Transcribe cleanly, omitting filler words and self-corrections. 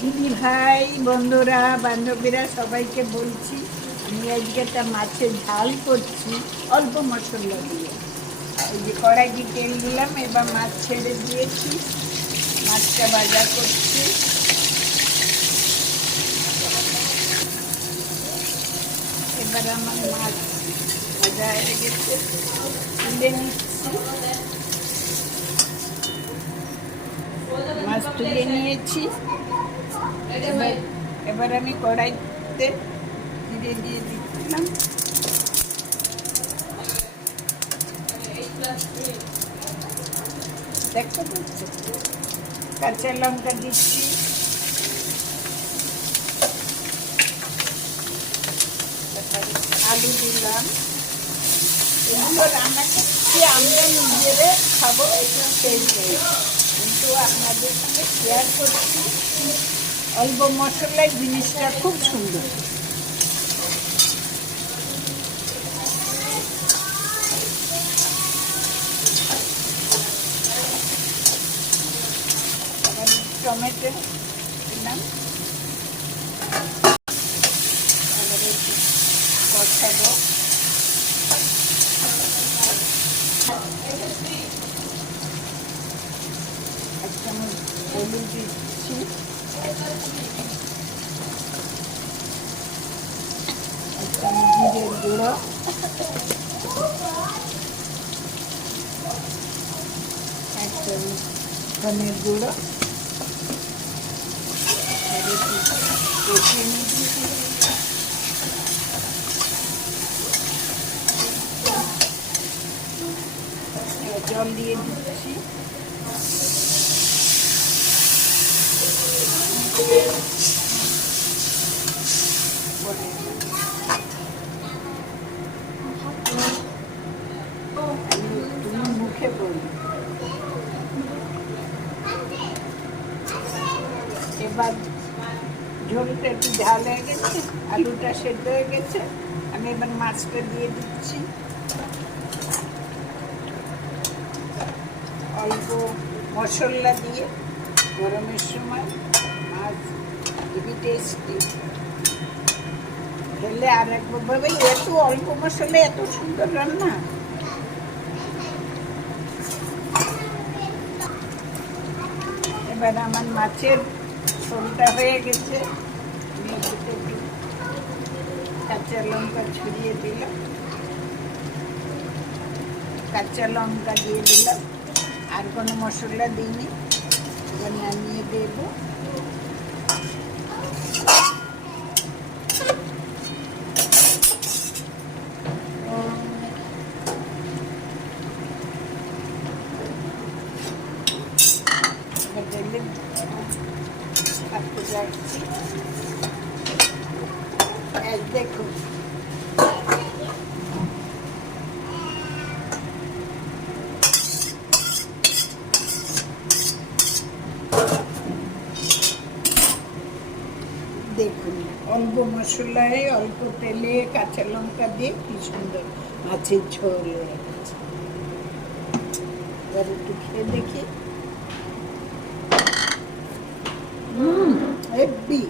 দিদি ভাই বন্ধুরা বান্ধবীরা সবাইকে বলছি, আমি আজকে একটা মাছের ঝাল করছি অল্প মশলা দিয়ে। এই যে কড়াইতে তেল দিলাম, এবার মাছ ছেড়ে দিয়েছি, মাছটা ভাজা করছি। এবার আমার মাছ ভাজা হয়ে গেছে, তুলে নিচ্ছি। মাছ তুলে নিয়েছি। এবার আমি কড়াইতে জিরে দিয়ে দিচ্ছিলাম, দেখতে পাচ্ছি। কাঁচা লঙ্কা দিচ্ছি, আলু দিলাম। এগুলো রান্না করছি আমরা নিজেরা খাবো, সেই কিন্তু আপনাদের সঙ্গে শেয়ার করছি। অল্প মশলায় জিনিসটা খুব সুন্দর। টমেটো দিলাম, কষাবো। এক চামচ হলুদ দিচ্ছি, এক চামচ জিরের গুঁড়ো, এক চামচ ধনের গুঁড়ো, জল দিয়ে দিচ্ছি। তুমি মুখে পড়ি। এবার ঝোলটা একটু ঝাল হয়ে গেছে, আলুটা সেদ্ধ হয়ে গেছে, আমি এবার মাছটা দিয়ে দিচ্ছি। অল্প মশলা দিয়ে গরমের সময় মাছ খুবই টেস্টি। খেলে আর একবার ভাবে, এত অল্প মশলা এত সুন্দর রান্না। এবার আমার মাছের ঝোলটা হয়ে গেছে, আমি একটু কাঁচা লঙ্কা ছড়িয়ে দিলাম, কাঁচা লঙ্কা দিয়ে দিলাম, আর কোনো মশলা দিইনি। এবার নামিয়ে দেব। যাচ্ছি, দেখুন দেখুন অল্প মশলায় অল্প তেলে কাঁচা লঙ্কা দিয়ে কি সুন্দর মাছের ঝোল হয়ে গেছে। এবার একটু খেয়ে দেখি। হেব্বি।